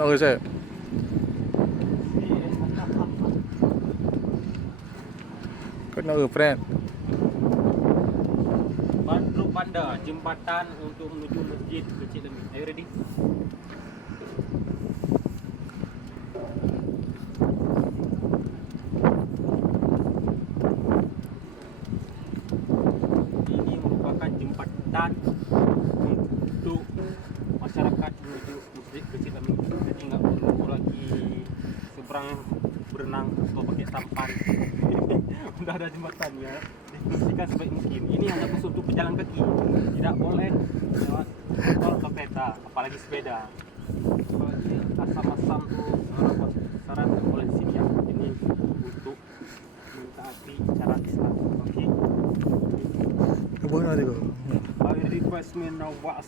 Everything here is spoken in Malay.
Nak saya. Kau nak friend? Bandung Panda, jembatan untuk menuju masjid Kecil Lemit. Are you ready? Ini merupakan jembatan untuk masyarakat menuju masjid Kecil Lemit. Jadi nggak perlu lagi seberang berenang atau pakai sampan. Udah ada jembatannya, difungsikan sebaik mungkin. Ini hanya khusus untuk pejalan kaki, tidak boleh lewat motor atau kereta, apalagi sepeda. Apalagi asam-asam tuh syarat nggak boleh di sini ya. Ini untuk mentaati cara Islam. Oke. Kau nak tu. I request me now was